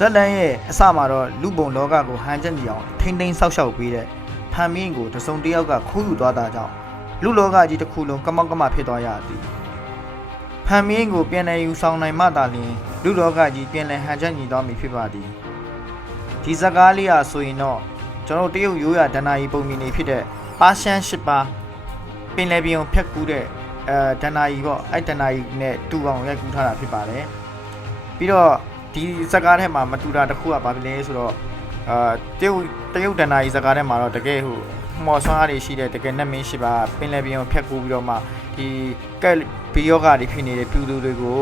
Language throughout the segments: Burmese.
ဇက်လန်ရဲ့အစမှာတော့လူပုံလောကကိုဟန်ချက်ညီအောင်ထိမ့်သိမ်းဆောက်ရှောက်ပေးတဲ့ဖန်မင်းကိုတစုံတစ်ယောက်ကခိုးယူသွားတာကြောင့်လူလောကကြီးတစ်ခုလုံးကမောက်ကမဖြစ်သွားရသည်ဖန်မင်းကိုပြန်လည်ယူဆောင်နိုင်မှသာလျှင်လူလောကကြီးပြန်လည်ဟန်ချက်ညီသွားမည်ဖြစ်ပါသည်ဒီဇကားလေးဟာဆိုရင်တော့ကျွန်တော်တရုတ်ရိုးရာဒဏ္ဍာရီပုံမြင်နေဖြစ်တဲ့ပါရှန်၈ပါးပင်လယ်ပြင်ကိုဖြတ်ကူးတဲ့ဒဏ္ဍာရီပေါ့အဲ့ဒဏ္ဍာရီနဲ့တူအောင်ရိုက်ကူးထားတာဖြစ်ပါတယ်ပြီးတော့ဒီဇကားထဲမှာမတူတာတစ်ခုကဘာဖြစ်လဲဆိုတော့တရုတ်ဒဏ္ဍာရီဇကားထဲမှာတော့တကယ်ဟိုမော်ဆွမ်းအားတွေရှိတဲ့တကယ်နတ်မင်းရှိပါပင်လယ်ပြင်ကိုဖြတ်ကူးပြီးတော့မှဒီကက်ဘီယောဂါတွေဖြစ်နေတဲ့ပြည်သူတွေကို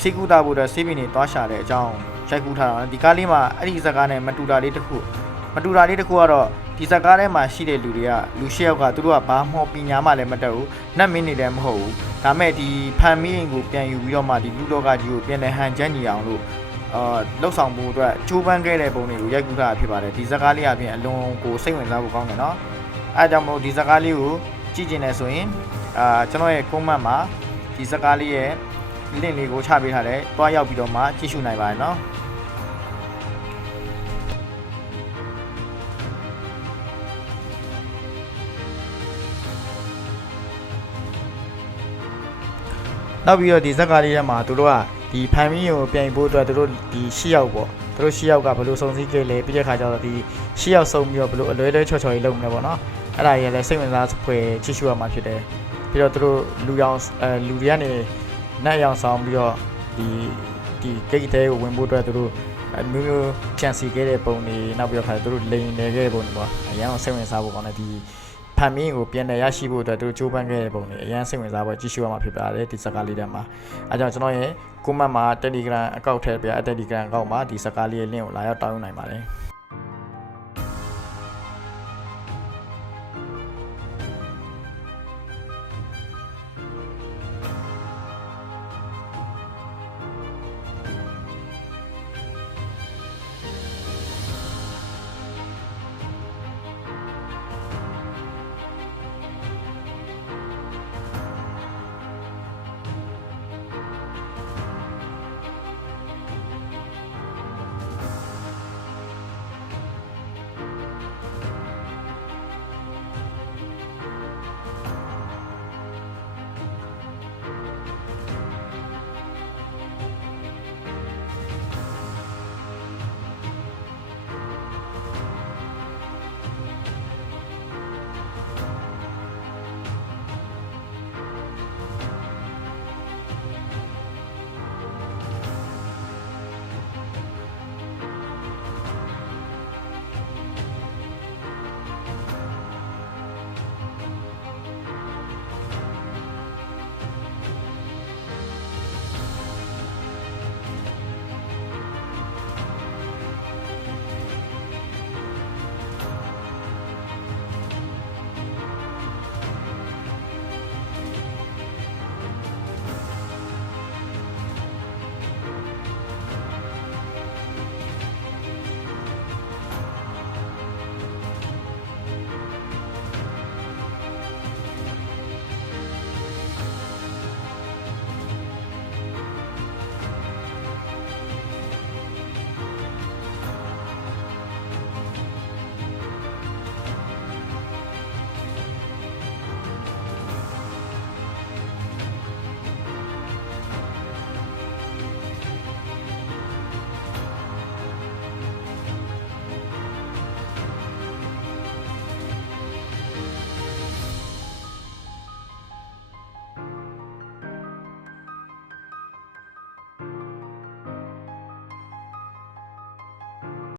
စိတ်ကူးတာဖို့အတွက်ဆေးပင်တွေတွားရှာတဲ့အကြောင်းရိုက်ကူးထားတာဒီကားလေးမှာအဲ့ဒီဇကားနဲ့မတူတာလေးတစ်ခုကတော့ဒီဇကားထဲမှာရှိတဲ့လူတွေကလူ၈ယောက်ကသူတို့ကဘာမှပညာမှလည်းမတတ်ဘူးနတ်မင်းတွေလည်းမဟုတ်ဘူးဒါမဲ့ဒီဖန်မင်းကိုပြန်ယူပြီးတော့မှဒီလူလောကကြီးကိုပြန်လည်ဟန်ချက်ညီအောင်လို့လှုပ်ဆောင်ဖို့အတွက်ချိုးပန်းခဲ့တဲ့ပုံတွေကိုရိုက်ကူးထားတာဖြစ်ပါတယ်ဒီဇကားလေးအပြင်အလွန်ကိုစိတ်ဝင်စားဖို့ကောင်းတယ်နော်အဲဒါကြောင့်မို့ဒီဇကားလေးကိုကြည့်ကျင်နေဆိုရင်ကျွန်တော်ရဲ့ comment မှာဒီဇကားလေးရဲ့ link လေးကိုချပေးထားတယ်တွားရောက်ပြီးတော့မှကြည့်ရှုနိုင်ပါတယ်နော်နောက်ပြီးတော့ဒီဇက်ကားလေးထဲမှာသူတို့ကဒီဖန်မင်းကိုပြန်ဖို့အတွက်သူတို့ဒီ၈ယောက်ပေါ့သူတို့၈ယောက်ကဘယ်လိုစုံစည်းခဲ့လဲပြီးတဲ့ခါကျတော့ဒီ၈ယောက်စုံပြီးတော့ဘယ်လိုအလွဲချော်ကြီးလုပ်မလဲပေါ့နော်အဲ့ဒါကြီးလည်းစိတ်ဝင်စားဖွယ်ကြည့်ရှုရမှာဖြစ်တယ်ပြီးတော့သူတို့လူတွေကနေနတ်ရောင်ဆောင်ပြီးတော့ဒီဂိတ်တဲကိုဝင်ဖို့အတွက်သူတို့မျိုးချန်စီခဲ့တဲ့ပုံတွေနောက်ပြီးတော့ခါသူတို့လိန်နေခဲ့တဲ့ပုံတွေပေါ့အရင်ကစိတ်ဝင်စားဖို့ကောင်းတယ်ဒီဖန်မင်းကိုပြန်လည်ရရှိဖို့အတွက်သူတို့ကြိုးပမ်းခဲ့တဲ့ပုံတွေအရင်စိတ်ဝင်စားဖို့ကြည့်ရှုရမှာဖြစ်ပါတယ်ဒီစကားလေးထဲမှာအဲကြောင့်ကျွန်တော်ရဲ့ comment မှာ Telegram အကောင့်ထည့်ပြTelegram အကောင့်မှာဒီစကားလေးရဲ့ link ကိုလာရောက်တောင်းနိုင်ပါတယ်